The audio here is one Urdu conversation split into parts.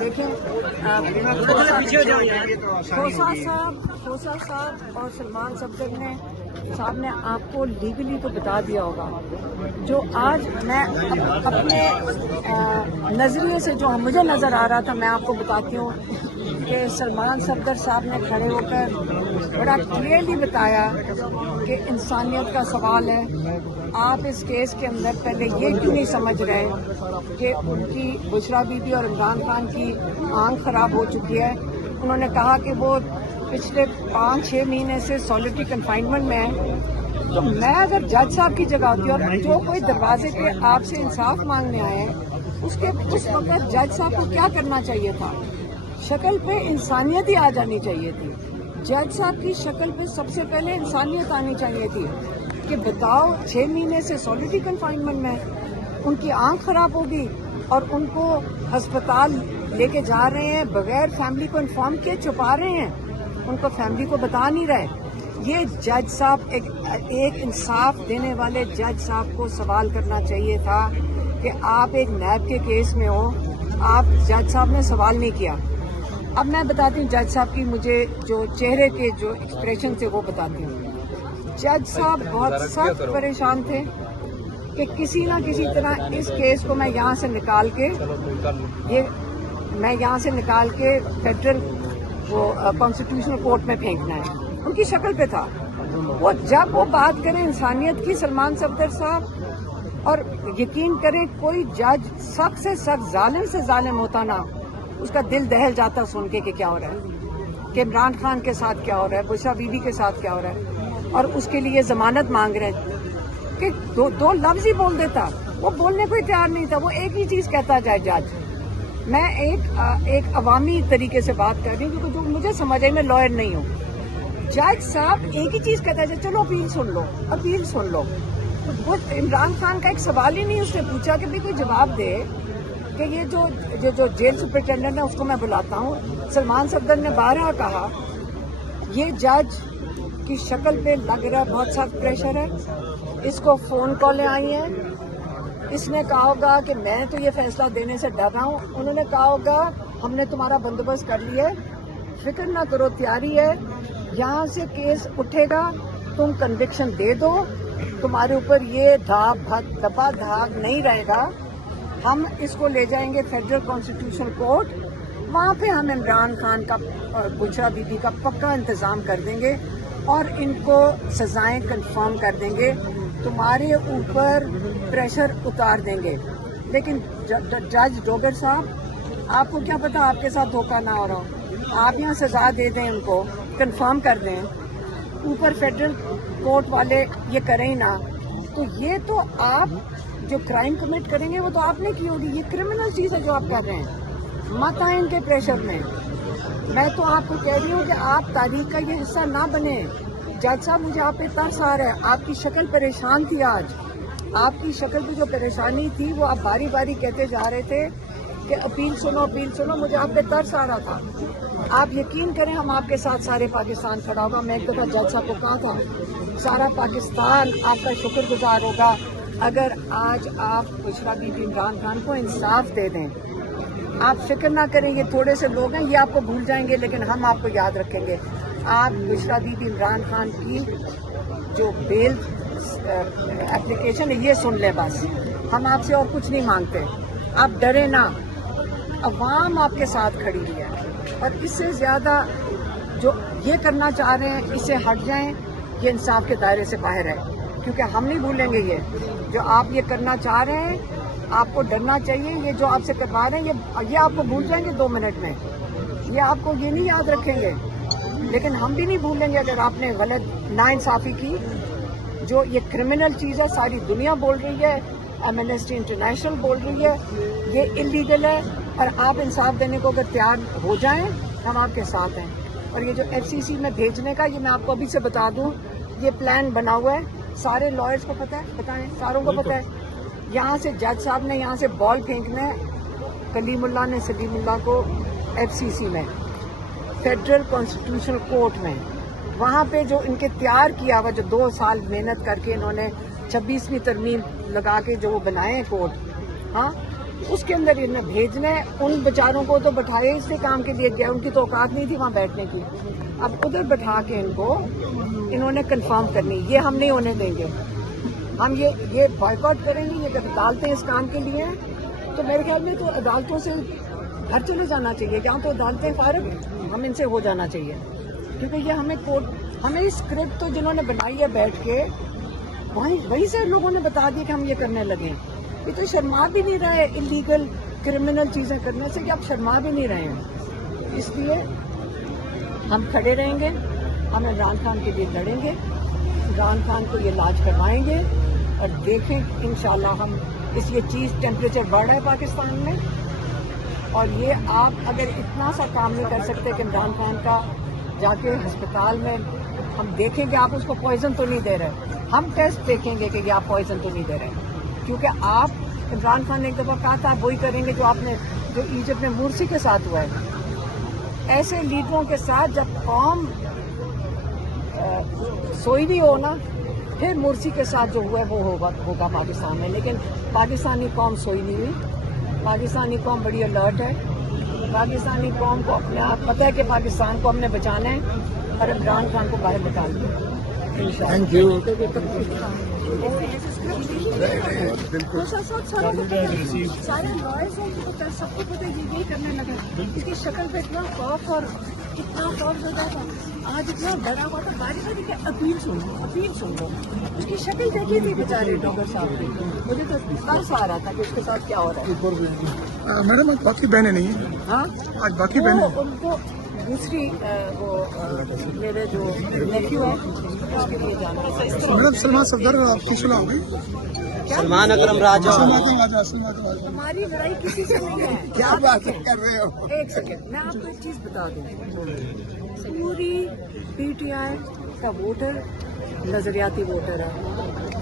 دیکھیں خوسا صاحب اور سلمان صاحب نے آپ کو لیگلی تو بتا دیا ہوگا. جو آج میں اپنے نظریے سے جو مجھے نظر آ رہا تھا میں آپ کو بتاتی ہوں کہ سلمان صفدر صاحب نے کھڑے ہو کر بڑا کلیئرلی بتایا کہ انسانیت کا سوال ہے. آپ اس کیس کے اندر پہلے یہ کیوں نہیں سمجھ رہے کہ ان کی بشرا بی بی اور عمران خان کی آنکھ خراب ہو چکی ہے. انہوں نے کہا کہ وہ پچھلے 5-6 مہینے سے سولیٹری کنفائنمنٹ میں ہے. تو میں اگر جج صاحب کی جگہ ہوتی اور جو کوئی دروازے پہ آپ سے انصاف مانگنے آئے اس وقت جج صاحب کو کیا کرنا چاہیے تھا؟ شکل پہ انسانیت ہی آ جانی چاہیے تھی. جج صاحب کی شکل پہ سب سے پہلے انسانیت آنی چاہیے تھی کہ بتاؤ 6 مہینے سے سولیٹری کنفائنمنٹ میں ان کی آنکھ خراب ہوگی اور ان کو ہسپتال لے کے جا رہے ہیں بغیر فیملی کو انفارم کیے چھپا رہے ہیں, ان کو فیملی کو بتا نہیں رہے. یہ جج صاحب ایک انصاف دینے والے جج صاحب کو سوال کرنا چاہیے تھا کہ آپ ایک نیب کے کیس میں ہو, آپ جج صاحب نے سوال نہیں کیا. اب میں بتاتی ہوں جج صاحب کی مجھے جو چہرے کے جو ایکسپریشن تھے وہ بتاتی ہوں. جج صاحب بہت سخت پریشان تھے کہ کسی نہ کسی طرح اس کیس کو میں یہاں سے نکال کے فیڈرل کانسٹیٹیوشنل کورٹ میں پھینکنا ہے. ان کی شکل پہ تھا. وہ جب وہ بات کریں انسانیت کی سلمان صفدر صاحب, اور یقین کریں کوئی جج سخت سے سخت ظالم سے ظالم ہوتا نا اس کا دل دہل جاتا سن کے کہ کیا ہو رہا ہے, کہ عمران خان کے ساتھ کیا ہو رہا ہے, بشرا بی بی کے ساتھ کیا ہو رہا ہے, اور اس کے لیے ضمانت مانگ رہے ہیں کہ دو لفظ ہی بول دیتا. وہ بولنے کو ہی تیار نہیں تھا, وہ ایک ہی چیز کہتا جائے جج. میں ایک عوامی طریقے سے بات کر رہی ہوں کیونکہ جو مجھے سمجھ آئی, میں لائر نہیں ہوں. جج صاحب ایک ہی چیز کہتا ہے چلو اپیل سن لو. وہ عمران خان کا ایک سوال ہی نہیں اس نے پوچھا کہ بھی کوئی جواب دے کہ یہ جو جیل سپرنٹینڈنٹ ہے اس کو میں بلاتا ہوں. سلمان صفدر نے بارہا کہا یہ جج کی شکل پہ لگ رہا بہت سخت پریشر ہے, اس کو فون کالیں آئی ہیں, اس نے کہا ہوگا کہ میں تو یہ فیصلہ دینے سے ڈر رہا ہوں. انہوں نے کہا ہوگا ہم نے تمہارا بندوبست کر لیا ہے, فکر نہ کرو, تیاری ہے, یہاں سے کیس اٹھے گا, تم کنوکشن دے دو, تمہارے اوپر یہ دبا دھاگ نہیں رہے گا. ہم اس کو لے جائیں گے فیڈرل کانسٹیٹیوشنل کورٹ, وہاں پہ ہم عمران خان کا اور بشرا بی بی کا پکا انتظام کر دیں گے اور ان کو سزائیں کنفرم کر دیں گے, تمہارے اوپر پریشر اتار دیں گے. لیکن جج ڈوگر صاحب آپ کو کیا پتا آپ کے ساتھ دھوکہ نہ ہو رہا ہو, آپ یہاں سزا دے دیں, ان کو کنفرم کر دیں, اوپر فیڈرل کورٹ والے یہ کریں ہی نہ, تو یہ تو آپ جو کرائم کمٹ کریں گے وہ تو آپ نے کی ہوگی. یہ کرمنل چیز ہے جو آپ کر رہے ہیں, مت آئیں ان کے پریشر میں. میں تو آپ کو کہہ رہی ہوں کہ آپ تاریخ کا یہ حصہ نہ بنے. جج صاحب مجھے آپ پہ ترس آ رہا ہے, آپ کی شکل پریشان تھی, آج آپ کی شکل پہ جو پریشانی تھی وہ آپ باری باری کہتے جا رہے تھے کہ اپیل سنو, مجھے آپ پہ ترس آ رہا تھا. آپ یقین کریں ہم آپ کے ساتھ سارے پاکستان کھڑا ہوگا. میں ایک دفعہ جج صاحب کو کہا تھا سارا پاکستان آپ کا شکر گزار ہوگا اگر آج آپ بشرا بی بی عمران خان کو انصاف دے دیں. آپ فکر نہ کریں, یہ تھوڑے سے لوگ ہیں, یہ آپ کو بھول جائیں گے لیکن ہم آپ کو یاد رکھیں گے. آپ بشرا بی بی عمران خان کی جو بیل اپلیکیشن ہے یہ سن لیں بس, ہم آپ سے اور کچھ نہیں مانگتے. آپ ڈریں نہ, عوام آپ کے ساتھ کھڑی ہوئی ہے, اور اس سے زیادہ جو یہ کرنا چاہ رہے ہیں اس سے ہٹ جائیں. یہ انصاف کے دائرے سے باہر ہے کیونکہ ہم نہیں بھولیں گے. یہ جو آپ یہ کرنا چاہ رہے ہیں آپ کو ڈرنا چاہیے. یہ جو آپ سے کروا رہے ہیں یہ آپ کو بھول جائیں گے 2 منٹ میں, یہ آپ کو یہ نہیں یاد رکھیں گے. لیکن ہم بھی نہیں بھولیں گے اگر آپ نے غلط ناانصافی کی. جو یہ کرمنل چیز ہے ساری دنیا بول رہی ہے, ایمنسٹی انٹرنیشنل بول رہی ہے یہ انلیگل ہے, اور آپ انصاف دینے کو اگر تیار ہو جائیں ہم آپ کے ساتھ ہیں. اور یہ جو FCC میں بھیجنے کا, یہ میں آپ کو ابھی سے بتا دوں, یہ پلان بنا ہوا ہے, سارے لائرز کو پتہ ہے, بتائیں ساروں کو پتہ ہے. یہاں سے جج صاحب نے یہاں سے بال پھینکنا ہے, کلیم اللہ نے سلیم اللہ کو FCC میں فیڈرل کانسٹیٹیوشنل کورٹ میں, وہاں پہ جو ان کے تیار کیا ہوا جو 2 سال محنت کر کے انہوں نے 26ویں ترمیم لگا کے جو وہ بنائے ہیں کورٹ, ہاں اس کے اندر انہیں بھیجنا ہے. ان بیچاروں کو تو بٹھائے اس لیے کام کے لیے گیا, ان کی تو اوقات نہیں تھی وہاں بیٹھنے کی. اب ادھر بٹھا کے ان کو انہوں نے کنفرم کرنی, یہ ہم نہیں ہونے دیں گے. ہم یہ بائیکاٹ کریں گے. یہ عدالتیں اس کام کے لیے ہیں, تو میرے خیال میں تو عدالتوں سے گھر چلے جانا چاہیے. جہاں تو عدالتیں فارغ ہیں ہم ان سے ہو جانا چاہیے, کیونکہ یہ ہمیں اسکرپٹ تو جنہوں نے بنائی ہے بیٹھ کے وہیں سے لوگوں نے بتا دیا کہ ہم یہ کرنے لگے. یہ تو شرما بھی نہیں رہے انلیگل کرمنل چیزیں کرنے سے, کہ آپ شرما بھی نہیں رہے ہیں. اس لیے ہم کھڑے رہیں گے, ہم عمران خان کے لیے لڑیں گے, عمران خان کو یہ علاج کروائیں گے. اور دیکھیں انشاءاللہ ہم یہ چیز ٹیمپریچر بڑھ رہا ہے پاکستان میں, اور یہ آپ اگر اتنا سا کام نہیں کر سکتے کہ عمران خان کا جا کے ہسپتال میں ہم دیکھیں گے آپ اس کو پوائزن تو نہیں دے رہے, ہم ٹیسٹ دیکھیں گے کہ یہ آپ پوائزن تو نہیں دے رہے. کیونکہ آپ عمران خان نے ایک دفعہ کہا تھا وہی کریں گے جو ایجپٹ میں مرسی کے ساتھ ہوا ہے. ایسے لیڈروں کے ساتھ جب قوم سوئی بھی ہو نا, پھر مرسی کے ساتھ جو ہوا ہے وہ ہوگا پاکستان میں. لیکن پاکستانی قوم سوئی نہیں ہوئی, پاکستانی قوم بڑی الرٹ ہے. پاکستانی قوم کو اپنے آپ پتہ ہے کہ پاکستان کو ہم نے بچانا ہے, اور عمران خان کو باہر نکال دیا تھینک یو. سارے لائرز ہیں, سب کو پتہ یہی کرنے لگے. اس کی شکل پہ اتنا خوف اور اتنا خوف زدہ تھا, آج اتنا ڈرا ہوا تھا. باری باری کہ اپیل سن لو. اس کی شکل دیکھی تھی بیچارے ڈاکٹر صاحب کی, مجھے تو ترس آ رہا تھا کہ اس کے ساتھ کیا ہو رہا ہے. میڈم آج باقی بہنیں نہیں ہیں. ہاں آج باقی بہنیں ان کو دوسری وہ میرے جو نیفیو ہے اس کے لیے جانا. میڈم سلمان صفدر آپ کی صلاح ہو گئی. سلمان اکرم راجہ ہماری لڑائی کسی سے نہیں ہے. کیا بات کر رہے ہو. ایک سیکنڈ میں آپ کو ایک چیز بتا دوں. پوری پی ٹی آئی کا ووٹر نظریاتی ووٹر ہے.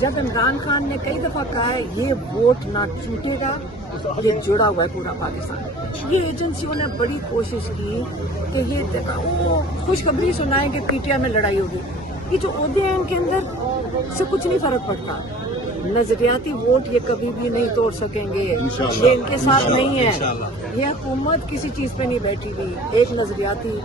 جب عمران خان نے کئی دفعہ کہا ہے یہ ووٹ نہ چھوٹے گا, یہ جڑا ہوا ہے پورا پاکستان. یہ ایجنسیوں نے بڑی کوشش کی کہ یہ وہ خوشخبری سنائیں کہ پی ٹی آئی میں لڑائی ہوگی. یہ جو عہدے ہیں ان کے اندر سے کچھ نہیں فرق پڑتا. نظریاتی ووٹ یہ کبھی بھی نہیں توڑ سکیں گے, یہ ان کے ساتھ نہیں ہے. یہ حکومت کسی چیز پہ نہیں بیٹھی ہوئی, ایک نظریاتی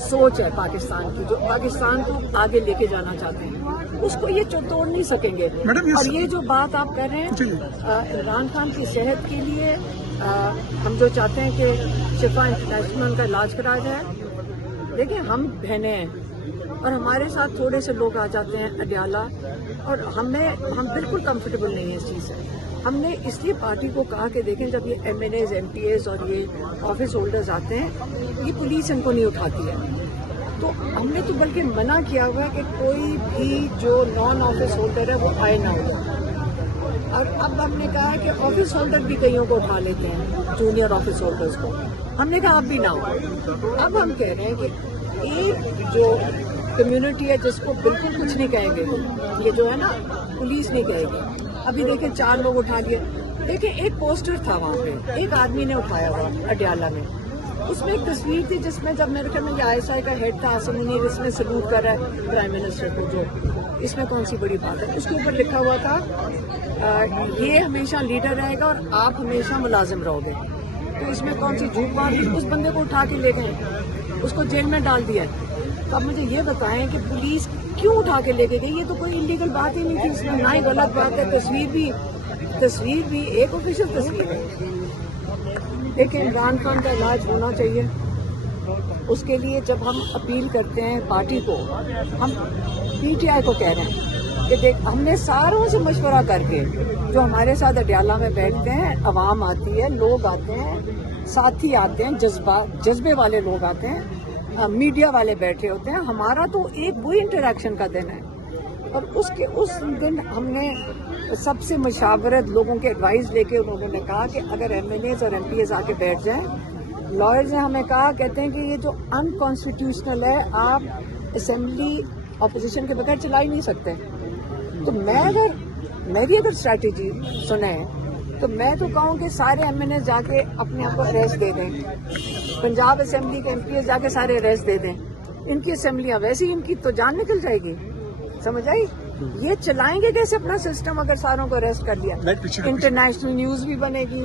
سوچ ہے پاکستان کی جو پاکستان کو آگے لے کے جانا چاہتے ہیں, اس کو یہ توڑ نہیں سکیں گے. اور یہ جو بات آپ کر رہے ہیں عمران خان کی صحت کے لیے, ہم جو چاہتے ہیں کہ شفا انٹرنیشنل کا علاج کرایا جائے. دیکھیں ہم بہنیں ہیں اور ہمارے ساتھ تھوڑے سے لوگ آ جاتے ہیں اڈیالہ, اور ہم بالکل کمفرٹیبل نہیں ہیں اس چیز سے. ہم نے اس لیے پارٹی کو کہا کہ دیکھیں جب یہ M N As M P As اور یہ آفس ہولڈرز آتے ہیں, یہ پولیس ان کو نہیں اٹھاتی ہے. تو ہم نے تو بلکہ منع کیا ہوا ہے کہ کوئی بھی جو نان آفس ہولڈر ہے وہ آئے نہ ہو. اور اب ہم نے کہا کہ آفس ہولڈر بھی کئیوں کو اٹھا لیتے ہیں, جونیئر آفس ہولڈرز کو. ہم نے کہا اب بھی نہ ہو. اب ہم کہہ رہے ہیں کہ ایک جو کمیونٹی ہے جس کو بالکل کچھ نہیں کہیں گے, یہ جو ہے نا پولیس نہیں کہے گی. ابھی دیکھیں 4 لوگ اٹھا لیے. دیکھیں ایک پوسٹر تھا وہاں پہ, ایک آدمی نے اٹھایا ہوا اڈیالہ میں. اس میں ایک تصویر تھی جس میں جب میرے خیال میں یہ آئی ایس آئی کا ہیڈ تھا آصم منیر, اس میں سلوٹ کر رہا ہے پرائم منسٹر کو, جو اس میں کون سی بڑی بات ہے. اس کے اوپر لکھا ہوا تھا یہ ہمیشہ لیڈر رہے گا اور آپ ہمیشہ ملازم رہو گے. تو اس میں کون سی جھوٹ بات تھی. اس بندے کو اٹھا کے لے گئے, اس کو جیل میں ڈال دیا. تو اب مجھے یہ بتائیں کہ پولیس کیوں اٹھا کے لے کے گئی. یہ تو کوئی انلیگل بات ہی نہیں تھی, اس میں نہ ہی غلط بات ہے. تصویر بھی ایک آفیشیل تصویر ہے. لیکن عمران خان کا علاج ہونا چاہیے. اس کے لیے جب ہم اپیل کرتے ہیں پارٹی کو, ہم پی ٹی آئی کو کہہ رہے ہیں کہ دیکھ ہم نے ساروں سے مشورہ کر کے, جو ہمارے ساتھ اڈیالہ میں بیٹھتے ہیں, عوام آتی ہے, لوگ آتے ہیں, ساتھی آتے ہیں, جذبے والے لوگ آتے ہیں, میڈیا والے بیٹھے ہوتے ہیں. ہمارا تو ایک وہی انٹریکشن کا دن ہے. اور اس دن ہم نے سب سے مشاورت لوگوں کے ایڈوائز لے کے انہوں نے کہا کہ اگر ایم این ایز اور ایم پی ایز آ کے بیٹھ جائیں, لائرز نے ہمیں کہا, کہتے ہیں کہ یہ جو انکانسٹیٹیوشنل ہے, آپ اسمبلی اپوزیشن کے بغیر چلا ہی نہیں سکتے. تو میری اگر اسٹریٹجی سنیں تو میں تو کہوں کہ سارے ایم این ایز جا کے اپنے آپ کو اریسٹ دے دیں, پنجاب اسمبلی کے ایم پی ایز جا کے سارے اریسٹ دے دیں. ان کی اسمبلیاں ویسے ہی ان کی تو جان نکل جائے گی. سمجھ آئی. یہ چلائیں گے کیسے اپنا سسٹم اگر ساروں کو اریسٹ کر لیا. انٹرنیشنل نیوز بھی بنے گی,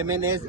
MNAs